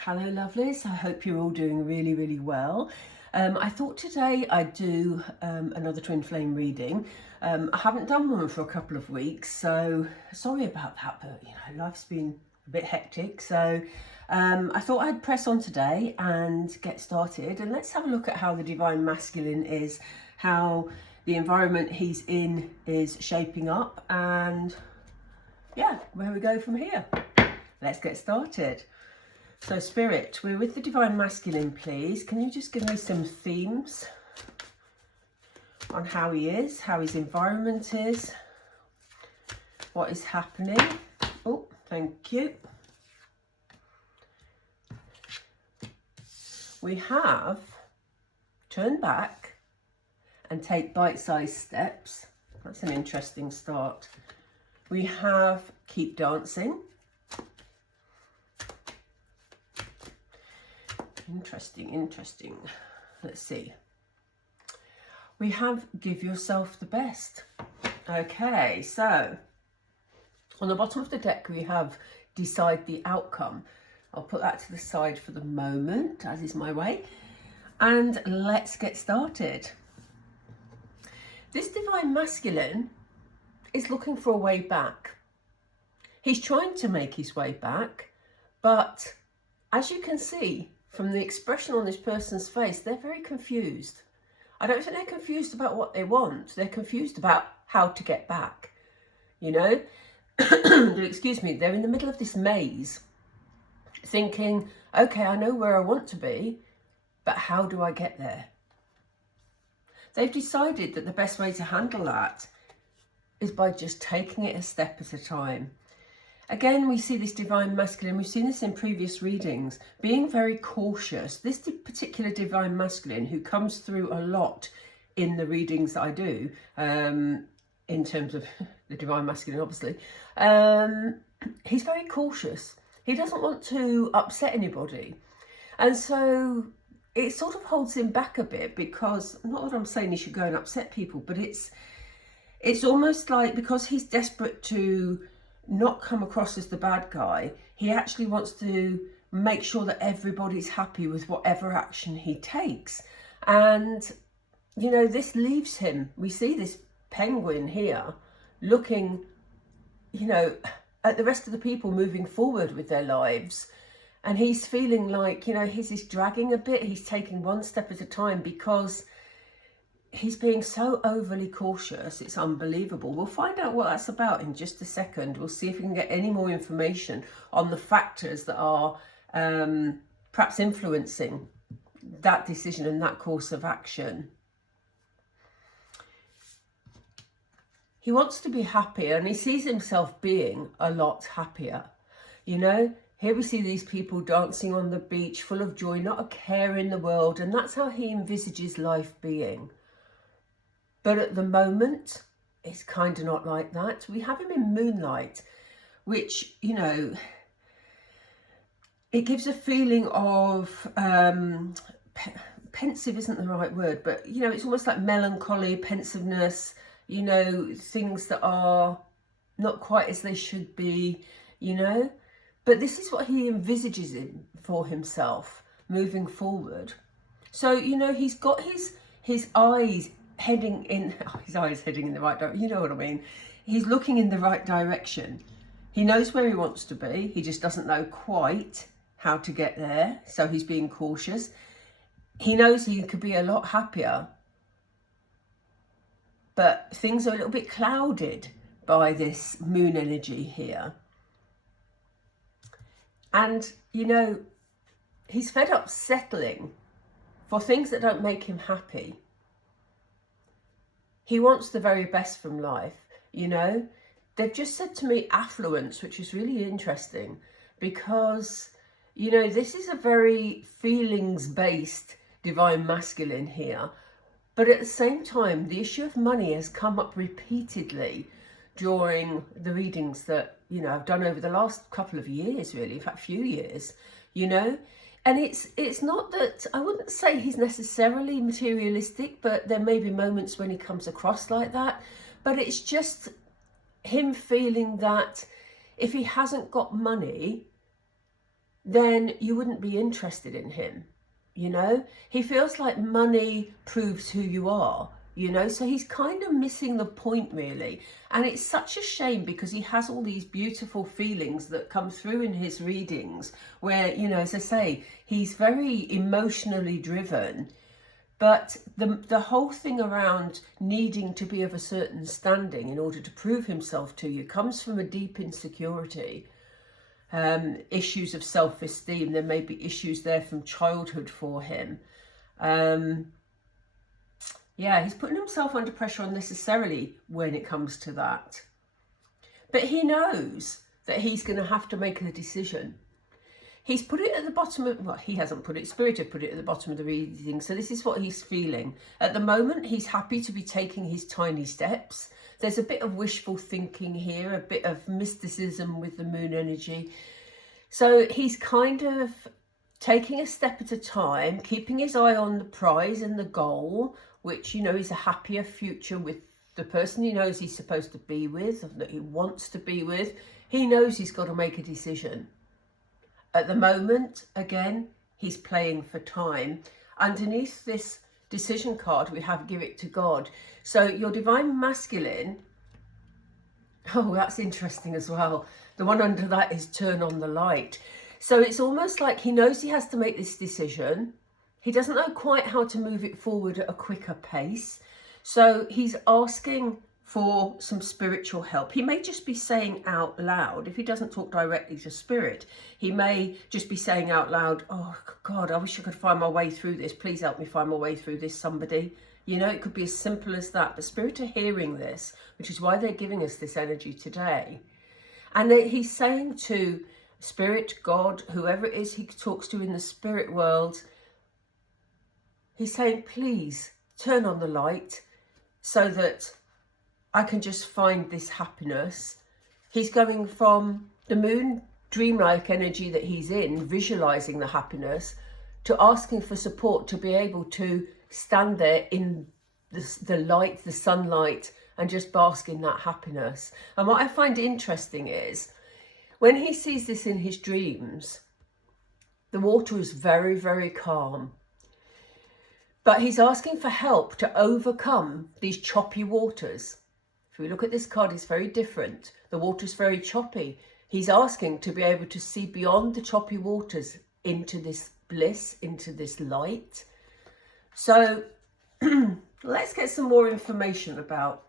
Hello lovelies, I hope you're all doing really well. I thought today I'd do another twin flame reading. I haven't done one for a couple of weeks, so sorry about that, but life's been a bit hectic, so I thought I'd press on today and get started, and let's have a look at how the Divine Masculine is, how the environment he's in is shaping up, and yeah, where we go from here. Let's get started. So Spirit, we're with the Divine Masculine, please. Can you just give me some themes on how he is, how his environment is, what is happening? Oh, thank you. We have turn back and take bite-sized steps. That's an interesting start. We have keep dancing. Interesting. Let's see. We have give yourself the best. Okay, so on the bottom of the deck we have decide the outcome. I'll put that to the side for the moment, as is my way. And let's get started. This Divine Masculine is looking for a way back. He's trying to make his way back, but as you can see, from the expression on this person's face, they're very confused. I don't think they're confused about what they want. They're confused about how to get back. Excuse me, they're in the middle of this maze, thinking, okay, I know where I want to be, but how do I get there? They've decided that the best way to handle that is by just taking it a step at a time. Again, we see this Divine Masculine, we've seen this in previous readings, being very cautious. This particular Divine Masculine, who comes through a lot in the readings that I do, in terms of the Divine Masculine, obviously, he's very cautious. He doesn't want to upset anybody. And so it sort of holds him back a bit, because, not that I'm saying he should go and upset people, but it's almost like, because he's desperate to not come across as the bad guy, he actually wants to make sure that everybody's happy with whatever action he takes. And this leaves him, we see this penguin here looking at the rest of the people moving forward with their lives, and he's feeling like his is dragging a bit. He's taking one step at a time because he's being so overly cautious. It's unbelievable. We'll find out what that's about in just a second. We'll see if we can get any more information on the factors that are perhaps influencing that decision and that course of action. He wants to be happier, and he sees himself being a lot happier. Here we see these people dancing on the beach, full of joy, not a care in the world, and that's how he envisages life being. But at the moment, it's kind of not like that. We have him in moonlight, which, it gives a feeling of, pensive isn't the right word, but, it's almost like melancholy, pensiveness, things that are not quite as they should be, But this is what he envisages for himself moving forward. So, he's got his eyes heading in, his eyes heading in the right direction, you know what I mean. He's looking in the right direction. He knows where he wants to be. He just doesn't know quite how to get there. So he's being cautious. He knows he could be a lot happier, but things are a little bit clouded by this moon energy here. And, he's fed up settling for things that don't make him happy. He wants the very best from life, They've just said to me affluence, which is really interesting, because, this is a very feelings-based Divine Masculine here. But at the same time, the issue of money has come up repeatedly during the readings that, I've done over the last couple of years, really, in fact, few years, And it's not that, I wouldn't say he's necessarily materialistic, but there may be moments when he comes across like that. But it's just him feeling that if he hasn't got money, then you wouldn't be interested in him. You know, he feels like money proves who you are, you know, so he's kind of missing the point really. And it's such a shame because he has all these beautiful feelings that come through in his readings where, you know, as I say, he's very emotionally driven. But the whole thing around needing to be of a certain standing in order to prove himself to you comes from a deep insecurity. Issues of self-esteem. There may be issues there from childhood for him. Yeah, he's putting himself under pressure unnecessarily when it comes to that. But he knows that he's going to have to make a decision. He's put it at the bottom of, well, he hasn't put it, Spirit have put it at the bottom of the reading. So this is what he's feeling. At the moment, he's happy to be taking his tiny steps. There's a bit of wishful thinking here, a bit of mysticism with the moon energy. So he's kind of taking a step at a time, keeping his eye on the prize and the goal, which, you know, is a happier future with the person he knows he's supposed to be with, that he wants to be with. He knows he's got to make a decision. At the moment, again, he's playing for time. Underneath this decision card, we have Give It to God. So your divine masculine, oh, that's interesting as well. The one under that is Turn on the Light. So it's almost like he knows he has to make this decision. He doesn't know quite how to move it forward at a quicker pace. So he's asking for some spiritual help. He may just be saying out loud, if he doesn't talk directly to Spirit, he may just be saying out loud, oh God, I wish I could find my way through this. Please help me find my way through this, somebody. You know, it could be as simple as that. But Spirit are hearing this, which is why they're giving us this energy today. And he's saying to Spirit, God, whoever it is he talks to in the spirit world, he's saying, please turn on the light so that I can just find this happiness. He's going from the moon dreamlike energy that he's in, visualizing the happiness, to asking for support to be able to stand there in the light, the sunlight, and just bask in that happiness. And what I find interesting is when he sees this in his dreams, the water is very, very calm. But he's asking for help to overcome these choppy waters. If we look at this card, it's very different. The water's very choppy. He's asking to be able to see beyond the choppy waters into this bliss, into this light. So let's get some more information about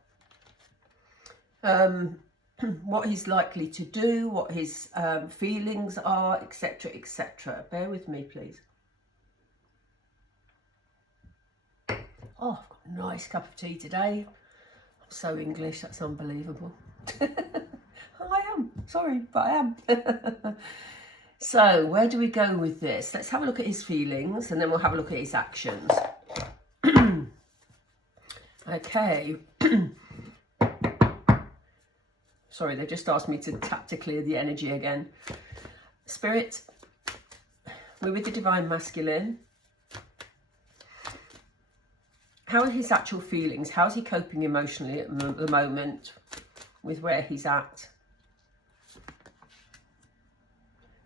what he's likely to do, what his feelings are, etc., etc. Bear with me, please. Oh, I've got a nice cup of tea today. I'm so English, that's unbelievable. I am, sorry, but I am. So, where do we go with this? Let's have a look at his feelings and then we'll have a look at his actions. Okay. Sorry, they just asked me to tap to clear the energy again. Spirit, we're with the Divine Masculine. How are his actual feelings? How's he coping emotionally at the moment with where he's at?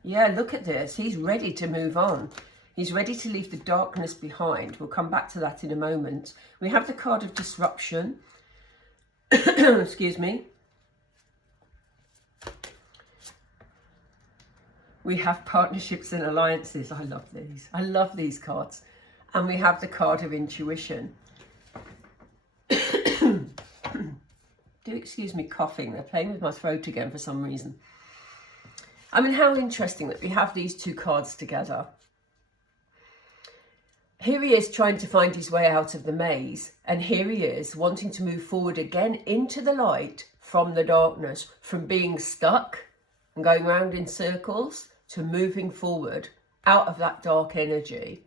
Yeah, look at this. He's ready to move on. He's ready to leave the darkness behind. We'll come back to that in a moment. We have the card of disruption. Excuse me. We have partnerships and alliances. I love these. I love these cards. And we have the card of intuition. Do excuse me coughing. They're playing with my throat again for some reason. I mean, how interesting that we have these two cards together. Here he is trying to find his way out of the maze. And here he is wanting to move forward again into the light from the darkness, from being stuck and going round in circles to moving forward out of that dark energy.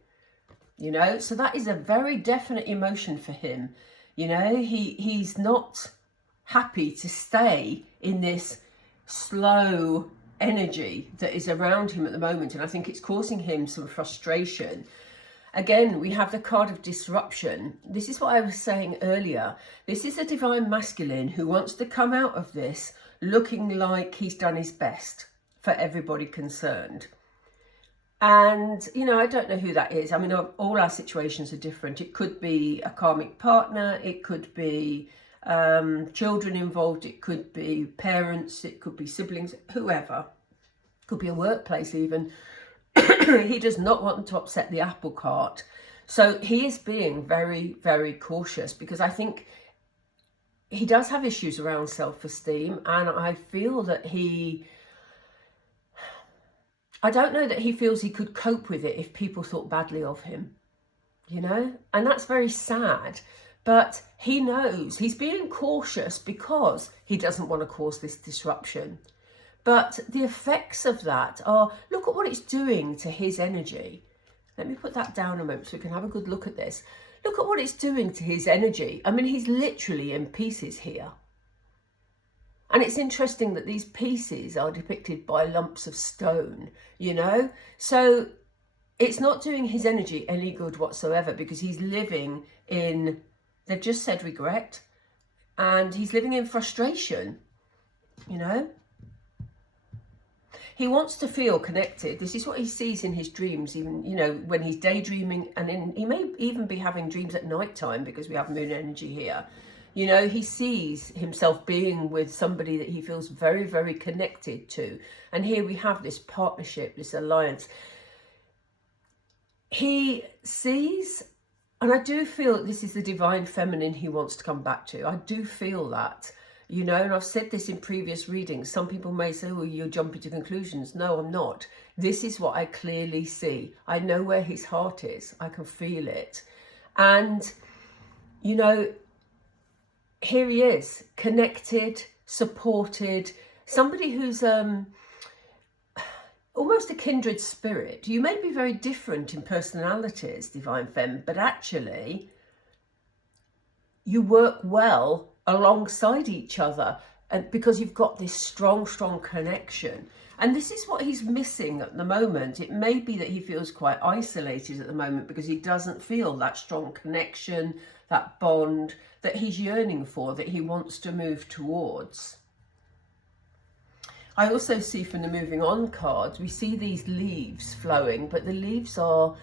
You know, so that is a very definite emotion for him. You know, he's not happy to stay in this slow energy that is around him at the moment. And I think it's causing him some frustration. Again, we have the card of disruption. This is what I was saying earlier. This is a Divine Masculine who wants to come out of this looking like he's done his best for everybody concerned. And, you know, I don't know who that is. I mean, all our situations are different. It could be a karmic partner. It could be children involved. It could be parents. It could be siblings, whoever. It could be a workplace even. He does not want to upset the apple cart. So he is being very, very cautious, because I think he does have issues around self-esteem. And I feel that I don't know that he feels he could cope with it if people thought badly of him, you know? And that's very sad. But he knows he's being cautious because he doesn't want to cause this disruption. But the effects of that are, look at what it's doing to his energy. Let me put that down a moment so we can have a good look at this. Look at what it's doing to his energy. I mean, he's literally in pieces here. And it's interesting that these pieces are depicted by lumps of stone, you know? So it's not doing his energy any good whatsoever, because he's living in, they've just said regret, and he's living in frustration, you know? He wants to feel connected. This is what he sees in his dreams, even, you know, when he's daydreaming, and he may even be having dreams at night time, because we have moon energy here. You know, he sees himself being with somebody that he feels very, very connected to. And here we have this partnership, this alliance. He sees, and I do feel that this is the divine feminine he wants to come back to. I do feel that, you know, and I've said this in previous readings. Some people may say, well, you're jumping to conclusions. No, I'm not. This is what I clearly see. I know where his heart is. I can feel it. And, you know, here he is, connected, supported, somebody who's almost a kindred spirit. You may be very different in personalities, Divine Femme, but actually you work well alongside each other, and because you've got this strong, strong connection. And this is what he's missing at the moment. It may be that he feels quite isolated at the moment because he doesn't feel that strong connection, that bond that he's yearning for, that he wants to move towards. I also see from the moving on cards, we see these leaves flowing, but the leaves are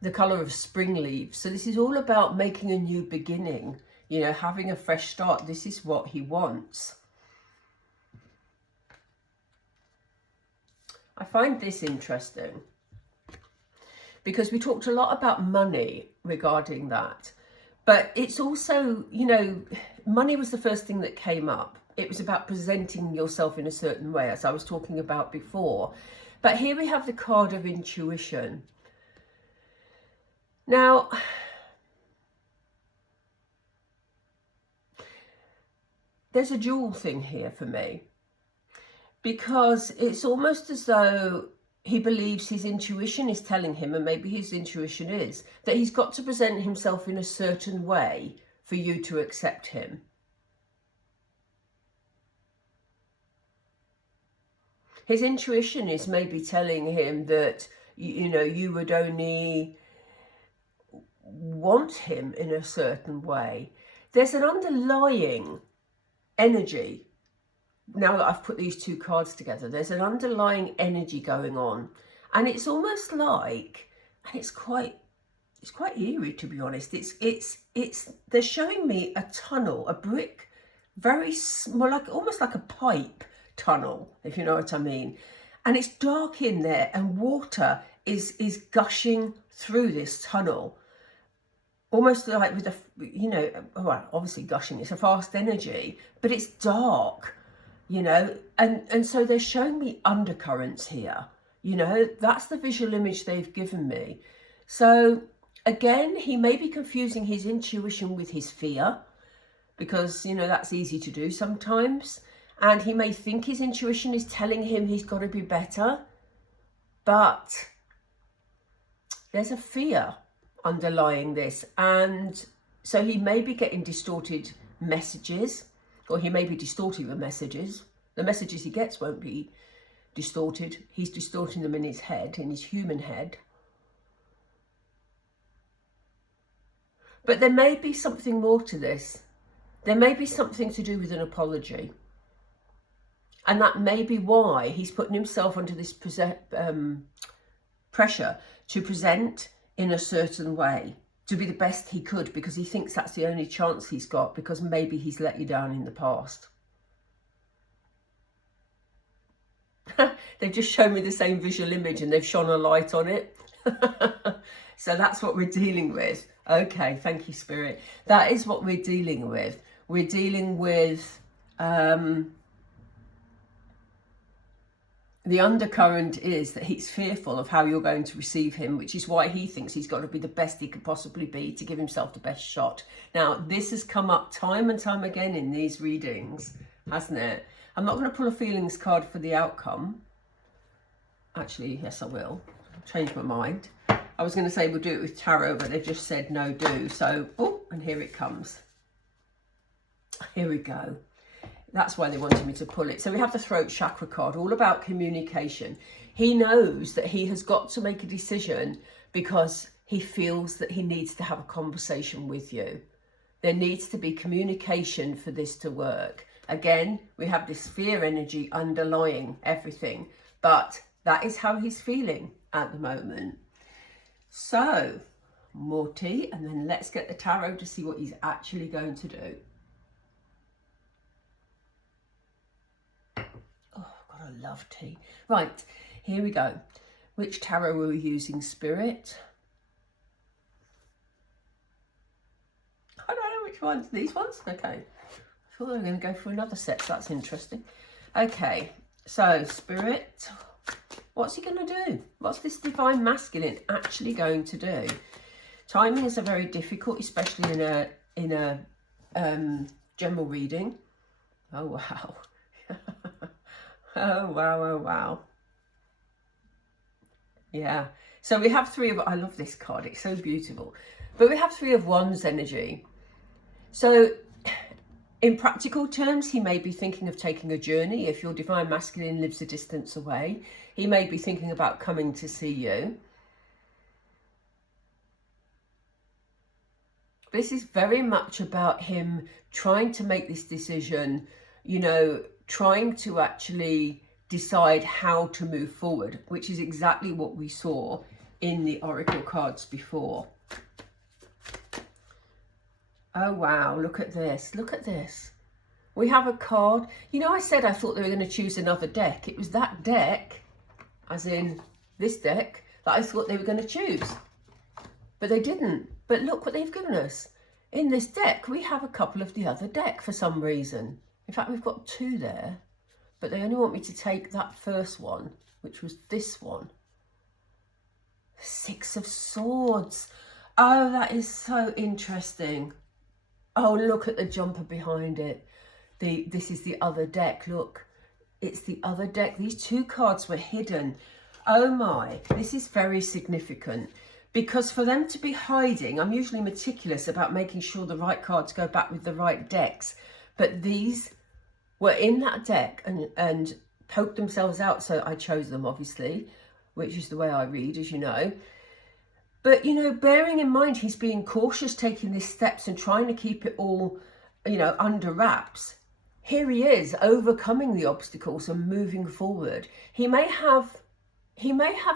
the colour of spring leaves. So this is all about making a new beginning, you know, having a fresh start. This is what he wants. I find this interesting because we talked a lot about money regarding that. But it's also, you know, money was the first thing that came up. It was about presenting yourself in a certain way, as I was talking about before. But here we have the card of intuition. Now, there's a dual thing here for me, because it's almost as though he believes his intuition is telling him, and maybe his intuition is, that he's got to present himself in a certain way for you to accept him. His intuition is maybe telling him that, you know, you would only want him in a certain way. There's an underlying energy. Now that I've put these two cards together, there's an underlying energy going on, and it's almost like, and it's quite eerie, to be honest. They're showing me a tunnel, a brick, very small, like almost like a pipe tunnel, if you know what I mean. And it's dark in there, and water is gushing through this tunnel, almost like with a, you know, well, obviously gushing. It's a fast energy, but it's dark. You know, and so they're showing me undercurrents here. You know, that's the visual image they've given me. So again, he may be confusing his intuition with his fear, because, you know, that's easy to do sometimes. And he may think his intuition is telling him he's got to be better, but there's a fear underlying this. And so he may be getting distorted messages, or he may be distorting the messages. The messages he gets won't be distorted. He's distorting them in his head, in his human head. But there may be something more to this. There may be something to do with an apology. And that may be why he's putting himself under this pressure pressure to present in a certain way, to be the best he could, because he thinks that's the only chance he's got, because maybe he's let you down in the past. They've just shown me the same visual image and they've shone a light on it. So that's what we're dealing with. Okay, thank you, Spirit. That is what we're dealing with. We're dealing with the undercurrent is that he's fearful of how you're going to receive him, which is why he thinks he's got to be the best he could possibly be to give himself the best shot. Now, this has come up time and time again in these readings, hasn't it? I'm not going to pull a feelings card for the outcome. Actually, yes, I will. Change my mind. I was going to say we'll do it with tarot, but they've just said no do. So, oh, and here it comes. Here we go. That's why they wanted me to pull it. So we have the throat chakra card, all about communication. He knows that he has got to make a decision because he feels that he needs to have a conversation with you. There needs to be communication for this to work. Again, we have this fear energy underlying everything, but that is how he's feeling at the moment. So, more tea, and then let's get the tarot to see what he's actually going to do. Oh, God, I love tea. Right, here we go. Which tarot are we using, Spirit? I don't know which ones. These ones? Okay. I thought they were going to go for another set. That's interesting. Okay, so Spirit, what's he going to do? What's this divine masculine actually going to do? Timings are very difficult, especially in a general reading. Oh wow. Oh wow, oh wow. Yeah. So we have three of, I love this card, it's so beautiful. But we have Three of Wands energy. So in practical terms, he may be thinking of taking a journey. If your divine masculine lives a distance away, he may be thinking about coming to see you. This is very much about him trying to make this decision, you know, trying to actually decide how to move forward, which is exactly what we saw in the oracle cards before. Oh, wow. Look at this. Look at this. We have a card. You know, I said I thought they were going to choose another deck. It was that deck, as in this deck, that I thought they were going to choose. But they didn't. But look what they've given us. In this deck, we have a couple of the other deck for some reason. In fact, we've got two there. But they only want me to take that first one, which was this one. Six of Swords. Oh, that is so interesting. Oh, look at the jumper behind it. This is the other deck. Look, it's the other deck. These two cards were hidden. Oh my, this is very significant. Because for them to be hiding, I'm usually meticulous about making sure the right cards go back with the right decks. But these were in that deck and poked themselves out. So I chose them, obviously, which is the way I read, as you know. But, you know, bearing in mind he's being cautious, taking these steps and trying to keep it all, you know, under wraps. Here he is, overcoming the obstacles and moving forward. He may have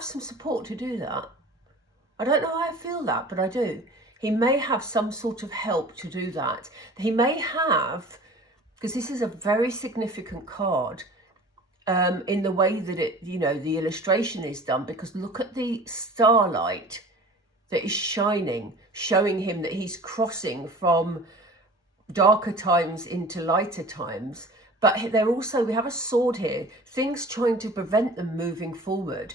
some support to do that. I don't know how I feel that, but I do. He may have some sort of help to do that. He may have, because this is a very significant card, in the way that it, you know, the illustration is done, because look at the starlight that is shining, showing him that he's crossing from darker times into lighter times. But they're also, we have a sword here, things trying to prevent them moving forward.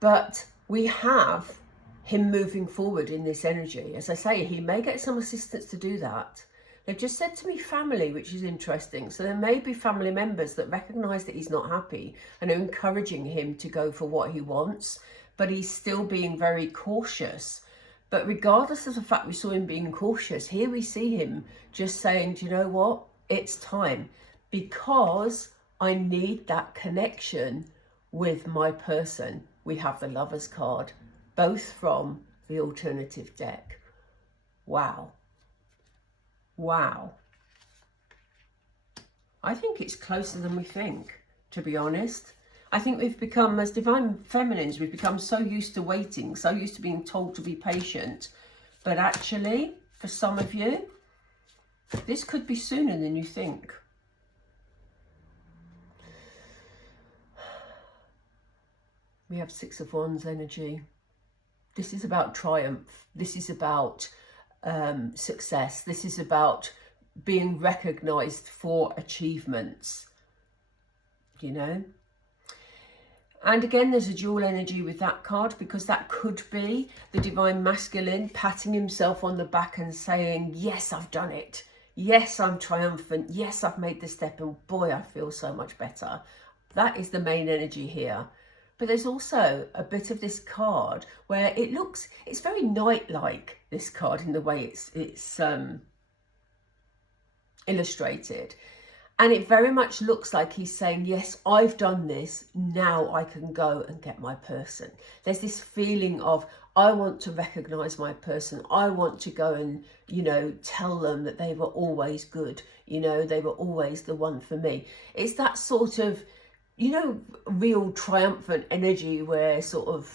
But we have him moving forward in this energy. As I say, he may get some assistance to do that. They've just said to me family, which is interesting. So there may be family members that recognise that he's not happy and are encouraging him to go for what he wants, but he's still being very cautious. But regardless of the fact we saw him being cautious, here we see him just saying, do you know what? It's time, because I need that connection with my person. We have the Lovers card, both from the alternative deck. Wow. Wow. I think it's closer than we think, to be honest. I think we've become, as divine feminines, we've become so used to waiting, so used to being told to be patient. But actually, for some of you, this could be sooner than you think. We have Six of Wands energy. This is about triumph. This is about success. This is about being recognized for achievements, you know. And again, there's a dual energy with that card, because that could be the divine masculine patting himself on the back and saying, yes, I've done it. Yes, I'm triumphant. Yes, I've made the step, and boy, I feel so much better. That is the main energy here. But there's also a bit of this card where it looks, it's very knight-like, this card, in the way it's illustrated. And it very much looks like he's saying, yes, I've done this, now I can go and get my person. There's this feeling of, I want to recognise my person. I want to go and, you know, tell them that they were always good. You know, they were always the one for me. It's that sort of, you know, real triumphant energy where sort of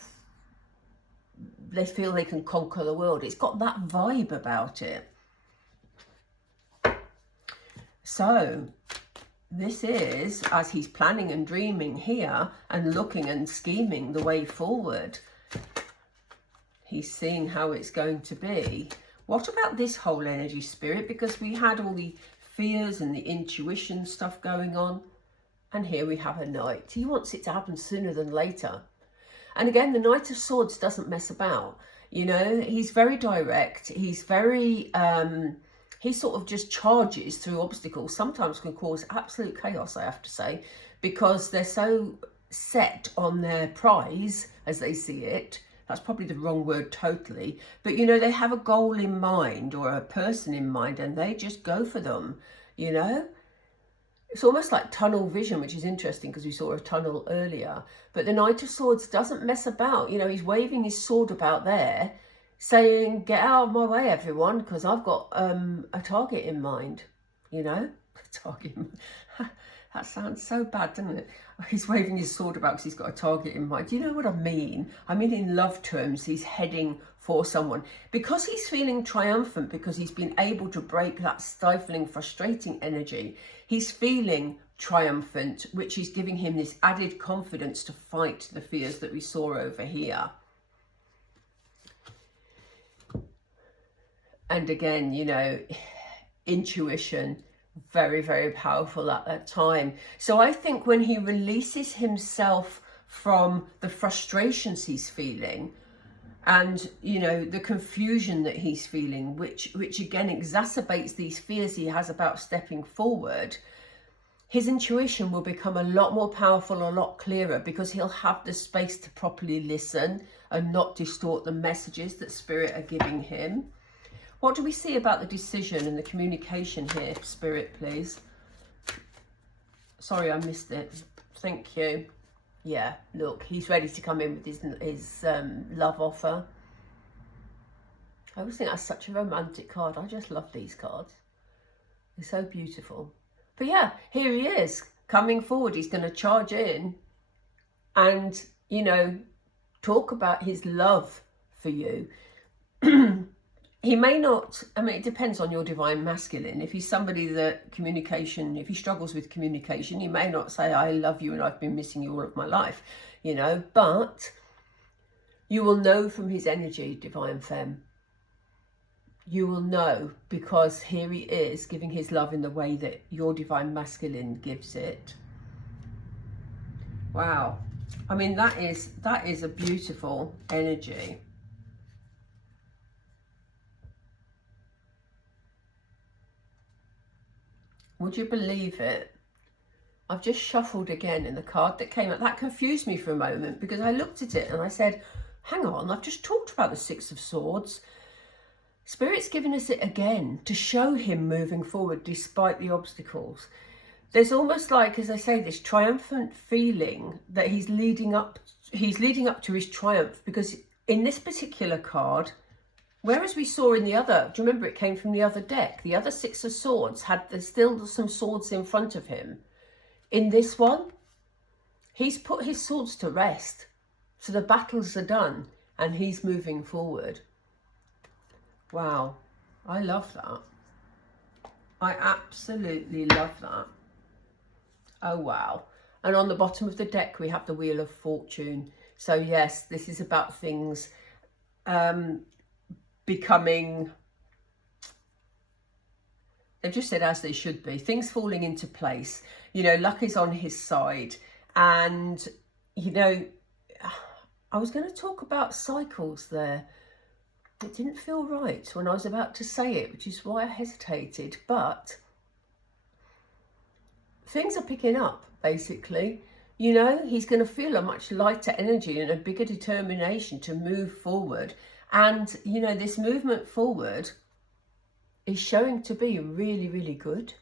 they feel they can conquer the world. It's got that vibe about it. So this is, as he's planning and dreaming here and looking and scheming the way forward, he's seeing how it's going to be. What about this whole energy, Spirit? Because we had all the fears and the intuition stuff going on. And here we have a Knight. He wants it to happen sooner than later. And again, the Knight of Swords doesn't mess about. You know, he's very direct. He's very, he sort of just charges through obstacles. Sometimes can cause absolute chaos, I have to say, because they're so set on their prize, as they see it. That's probably the wrong word totally. But, you know, they have a goal in mind or a person in mind, and they just go for them, you know. It's almost like tunnel vision, which is interesting because we saw a tunnel earlier. But the Knight of Swords doesn't mess about. You know, he's waving his sword about there, saying, get out of my way, everyone, because I've got a target in mind, you know. A target. That sounds so bad, doesn't it? He's waving his sword about because he's got a target in mind. Do you know what I mean? I mean, in love terms, he's heading for someone. Because he's feeling triumphant, because he's been able to break that stifling, frustrating energy, he's feeling triumphant, which is giving him this added confidence to fight the fears that we saw over here. And again, you know, intuition, very, very powerful at that time. So I think when he releases himself from the frustrations he's feeling and, you know, the confusion that he's feeling, which again exacerbates these fears he has about stepping forward, his intuition will become a lot more powerful, a lot clearer, because he'll have the space to properly listen and not distort the messages that Spirit are giving him. What do we see about the decision and the communication here, Spirit, please? Sorry, I missed it. Thank you. Yeah, look, he's ready to come in with his love offer. I always think that's such a romantic card. I just love these cards. They're so beautiful. But yeah, here he is, coming forward. He's going to charge in and, you know, talk about his love for you. He may not, I mean, it depends on your divine masculine. If he's somebody that communication, if he struggles with communication, he may not say, I love you and I've been missing you all of my life, you know, but you will know from his energy, divine femme. You will know, because here he is giving his love in the way that your divine masculine gives it. Wow. I mean, that is a beautiful energy. Would you believe it? I've just shuffled again, and the card that came out, that confused me for a moment, because I looked at it and I said, hang on, I've just talked about the Six of Swords. Spirit's given us it again to show him moving forward despite the obstacles. There's almost like, as I say, this triumphant feeling that he's leading up to his triumph, because in this particular card, whereas we saw in the other, do you remember it came from the other deck? The other Six of Swords there's still some swords in front of him. In this one, he's put his swords to rest. So the battles are done and he's moving forward. Wow, I love that. I absolutely love that. Oh, wow. And on the bottom of the deck, we have the Wheel of Fortune. So yes, this is about things becoming, they've just said as they should be, things falling into place. You know, luck is on his side. And, you know, I was going to talk about cycles there. It didn't feel right when I was about to say it, which is why I hesitated. But things are picking up, basically. You know, he's going to feel a much lighter energy and a bigger determination to move forward. And, you know, this movement forward is showing to be really, really good.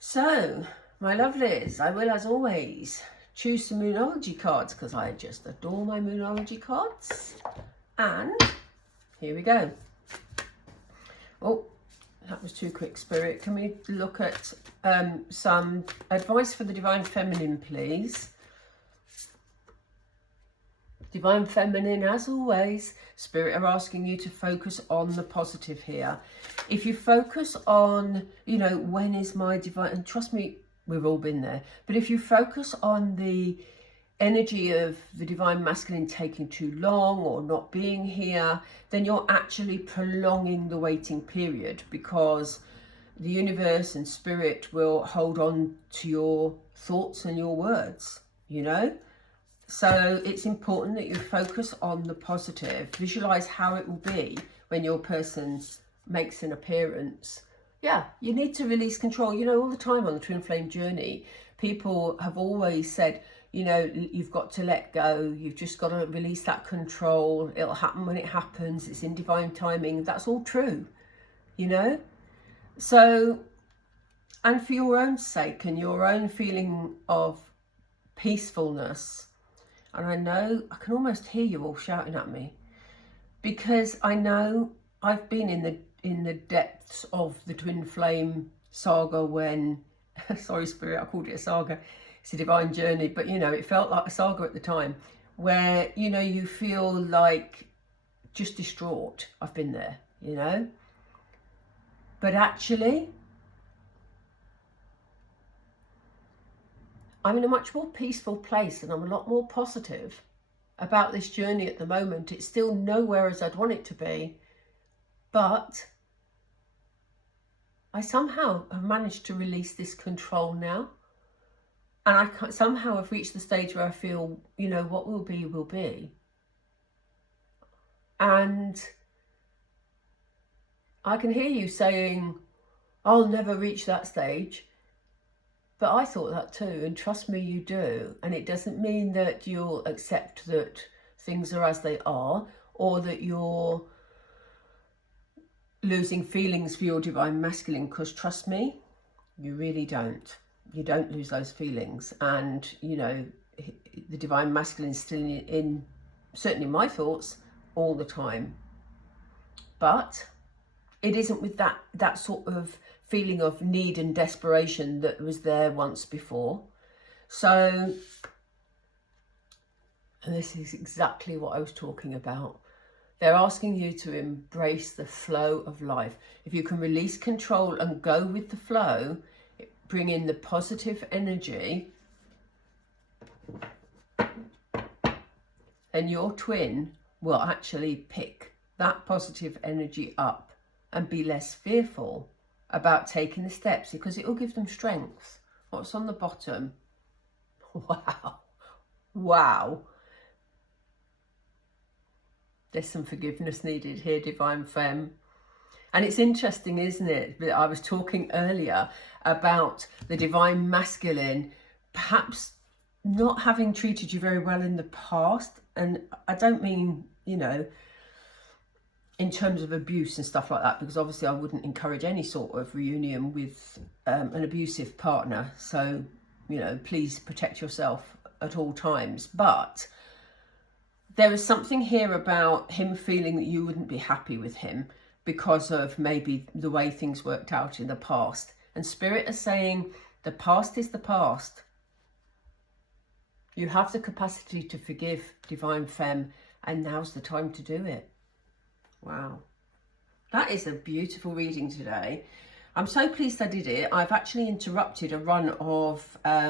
So, my lovelies, I will, as always, choose some Moonology cards because I just adore my Moonology cards. And here we go. Oh, that was too quick, Spirit. Can we look at some advice for the Divine Feminine, please? Divine Feminine, as always, Spirit are asking you to focus on the positive here. If you focus on, you know, when is my divine, and trust me, we've all been there, but if you focus on the energy of the Divine Masculine taking too long or not being here, then you're actually prolonging the waiting period, because the universe and Spirit will hold on to your thoughts and your words, you know. So it's important that you focus on the positive. Visualize how it will be when your person makes an appearance. Yeah, you need to release control. You know, all the time on the twin flame journey, people have always said, you know, you've got to let go. You've just got to release that control. It'll happen when it happens. It's in divine timing. That's all true, you know. So, and for your own sake and your own feeling of peacefulness, and I know I can almost hear you all shouting at me, because I know I've been in the depths of the twin flame saga when, sorry Spirit, I called it a saga. It's a divine journey, but you know, it felt like a saga at the time, where, you know, you feel like just distraught. I've been there, you know, but actually I'm in a much more peaceful place, and I'm a lot more positive about this journey at the moment. It's still nowhere as I'd want it to be, but I somehow have managed to release this control now. And I somehow have reached the stage where I feel, you know, what will be, will be. And I can hear you saying, I'll never reach that stage. But I thought that too, and trust me, you do. And it doesn't mean that you'll accept that things are as they are, or that you're losing feelings for your Divine Masculine, because trust me, you really don't. You don't lose those feelings. And, you know, the Divine Masculine is still in certainly my thoughts all the time. But it isn't with that sort of feeling of need and desperation that was there once before. So, and this is exactly what I was talking about. They're asking you to embrace the flow of life. If you can release control and go with the flow, bring in the positive energy, and your twin will actually pick that positive energy up and be less fearful about taking the steps, because it will give them strength. What's on the bottom? Wow. Wow. There's some forgiveness needed here, Divine Femme. And it's interesting, isn't it, that I was talking earlier about the Divine Masculine perhaps not having treated you very well in the past. And I don't mean, you know, in terms of abuse and stuff like that, because obviously I wouldn't encourage any sort of reunion with an abusive partner. So, you know, please protect yourself at all times. But there is something here about him feeling that you wouldn't be happy with him because of maybe the way things worked out in the past. And Spirit is saying the past is the past. You have the capacity to forgive, Divine Femme, and now's the time to do it. Wow. That is a beautiful reading today. I'm so pleased I did it. I've actually interrupted a run of, I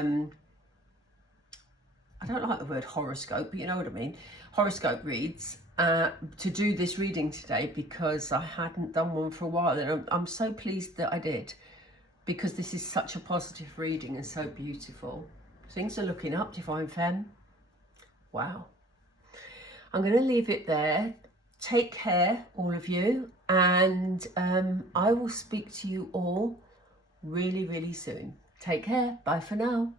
don't like the word horoscope, but you know what I mean, horoscope reads, to do this reading today because I hadn't done one for a while. And I'm so pleased that I did, because this is such a positive reading and so beautiful. Things are looking up, Divine Femme. Wow. I'm going to leave it there. Take care, all of you, and I will speak to you all really, really soon. Take care. Bye for now.